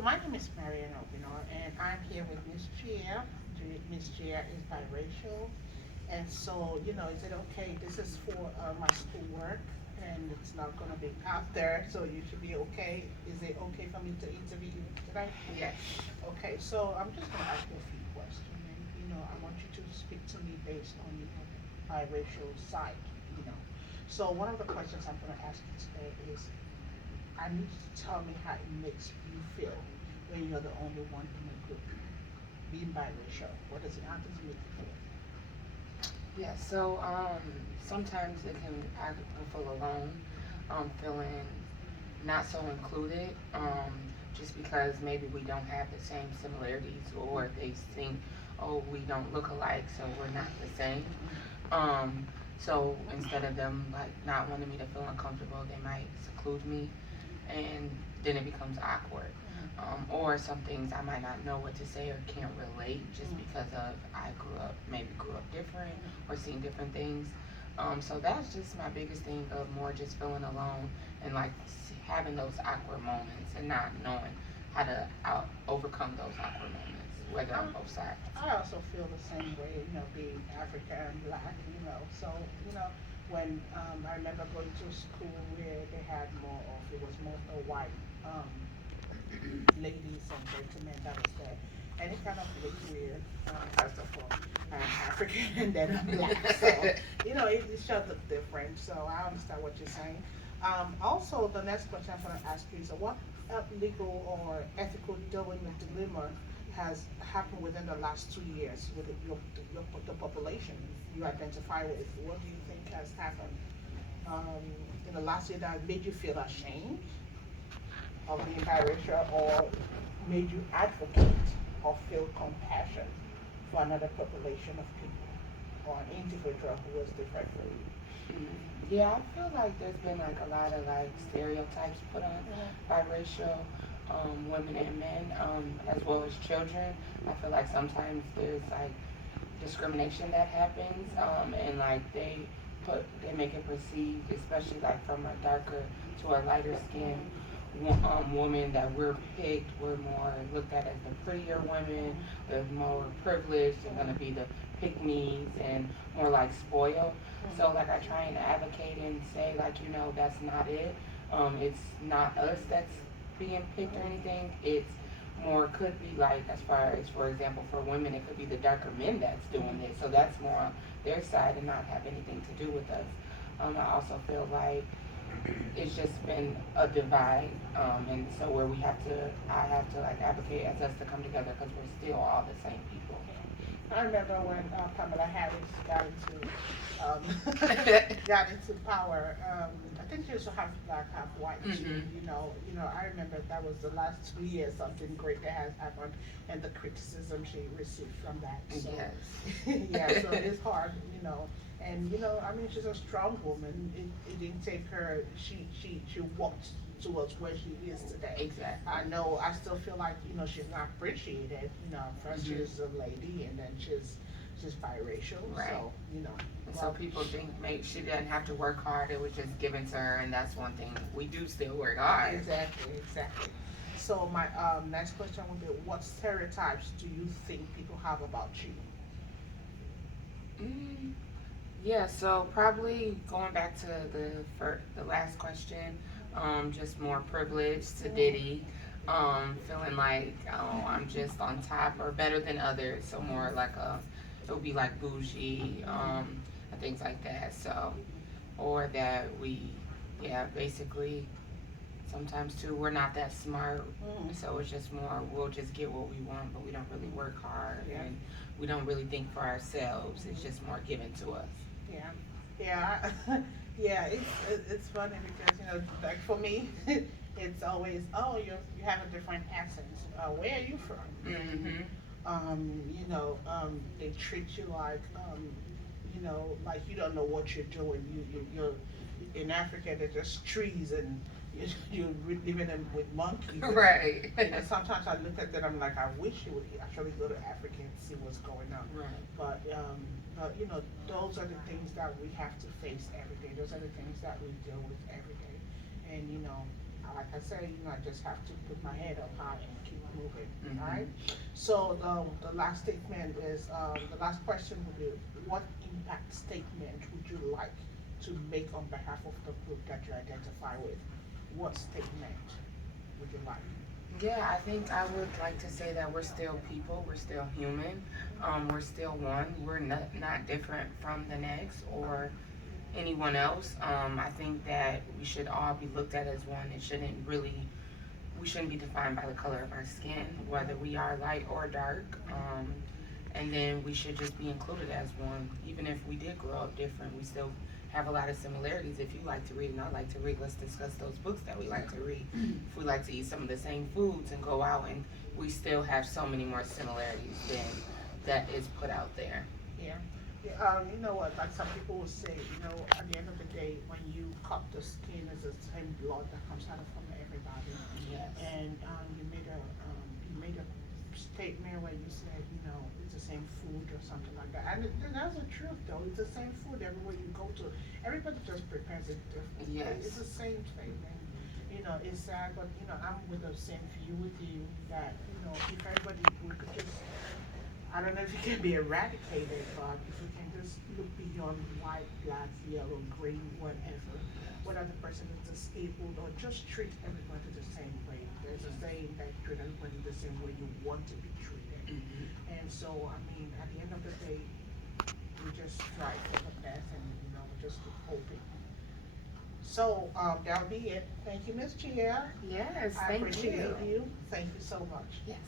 So my name is Marian Obinor, and I'm here with Miss Gia. Miss Gia is biracial, and so is it okay? This is for my schoolwork, and it's not going to be out there, so you should be okay. Is it okay for me to interview you today? Yes. Okay, so I'm just going to ask you a few questions, and I want you to speak to me based on your biracial side. You know, so one of the questions I'm going to ask you today is I need you to tell me how it makes you feel when you're the only one in a group, being biracial. How does it make you feel? Yeah, so sometimes it can I can feel alone, feeling not so included, just because maybe we don't have the same similarities or they think, oh, we don't look alike, so we're not the same. Um, so instead of them like not wanting me to feel uncomfortable, they might seclude me, and then it becomes awkward. Or some things I might not know what to say or can't relate just because of maybe grew up different or seen different things. So that's just my biggest thing of more just feeling alone and like having those awkward moments and not knowing how to overcome those awkward moments, whether I, on both sides. I also feel the same way, being African and black, so, when I remember going to a school where they had it was more of white ladies and gentlemen that was there. And it kind of looked weird, first of all. I'm African and then I'm black. So, it should look different. So I understand what you're saying. Also, the next question I'm going to ask you is what legal or ethical dilemma has happened within the last 2 years with the population you identify with? What do you think has happened in the last year that made you feel ashamed of being biracial or made you advocate or feel compassion for another population of people or an individual who was different from you? Mm, Yeah, I feel like there's been like a lot of like stereotypes put on biracial women and men, as well as children. I feel like sometimes there's like discrimination that happens, and like they make it perceived, especially like from a darker to a lighter skin woman that we're picked, we're more looked at as the prettier women, the more privileged, and gonna be the pick me's and more like spoiled. So like I try and advocate and say like that's not it. It's not us that's being picked or anything. It's more could be like as far as for example for women it could be the darker men that's doing it. So that's more on their side and not have anything to do with us. I also feel like it's just been a divide, and so where I have to like advocate as us to come together because we're still all the same people. I remember when Kamala Harris got into got into power. I think she was half black, half white. I remember that was the last 2 years. Something great that has happened, and the criticism she received from that. So, Yes. yeah, so it's hard, And I mean, she's a strong woman. It didn't take her. She walked towards where she is today. Exactly. I know. I still feel like she's not appreciated. First she's a lady, and then she's biracial. Right. So And so people think maybe she didn't have to work hard; it was just given to her, and that's one thing we do still work hard. exactly, exactly. So my next question would be, what stereotypes do you think people have about you? Mm, Yeah, so probably going back to the last question, just more privilege to Diddy, feeling like I'm just on top or better than others. So more like it would be like bougie, and things like that. So or that yeah, basically sometimes too we're not that smart, so it's just more we'll just get what we want, but we don't really work hard Yeah. and we don't really think for ourselves. It's just more given to us. Yeah, yeah, yeah. It's funny because like for me, it's always you have a different accent. Where are you from? Mm-hmm. They treat you like like you don't know what you're doing. You're in Africa. There's just trees and you're living with monkeys. Right. Sometimes I look at that. I'm like, I wish you would actually go to Africa and see what's going on. Right. But those are the things that we have to face every day. Those are the things that we deal with every day. And like I said, I just have to put my head up high and keep moving, Mhm. alright? So the last statement is, the last question would be, what impact statement would you like to make on behalf of the group that you identify with? What statement would you like? Yeah, I think I would like to say that we're still people, we're still human, we're still one, we're not different from the next or anyone else. I think that we should all be looked at as one. We shouldn't be defined by the color of our skin, whether we are light or dark. And then we should just be included as one. Even if we did grow up different, we still have a lot of similarities. If you like to read and I like to read, let's discuss those books that we like to read. If we like to eat some of the same foods and go out, and we still have so many more similarities than that is put out there. Yeah. Yeah, you know what, like some people will say, at the end of the day, when you cut the skin, it's the same blood that comes out from everybody. Yes. And you made a statement where you said, it's the same food or something like that. And that's the truth, though. It's the same food everywhere you go to. Everybody just prepares it differently. Yes. It's the same thing. And, it's sad, but I'm with the same view with you that if everybody we could just, I don't know if it can be eradicated, but if we can just look beyond white, black, yellow, green, whatever, whether the person is disabled, or just treat everybody the same way. There's a saying that treat everybody the same way you want to be treated. Mhm. And so, I mean, at the end of the day, we just strive for the best, and just keep hoping. So, that'll be it. Thank you, Miss Chia. Yes, I thank appreciate you. you. Thank you so much. Yes.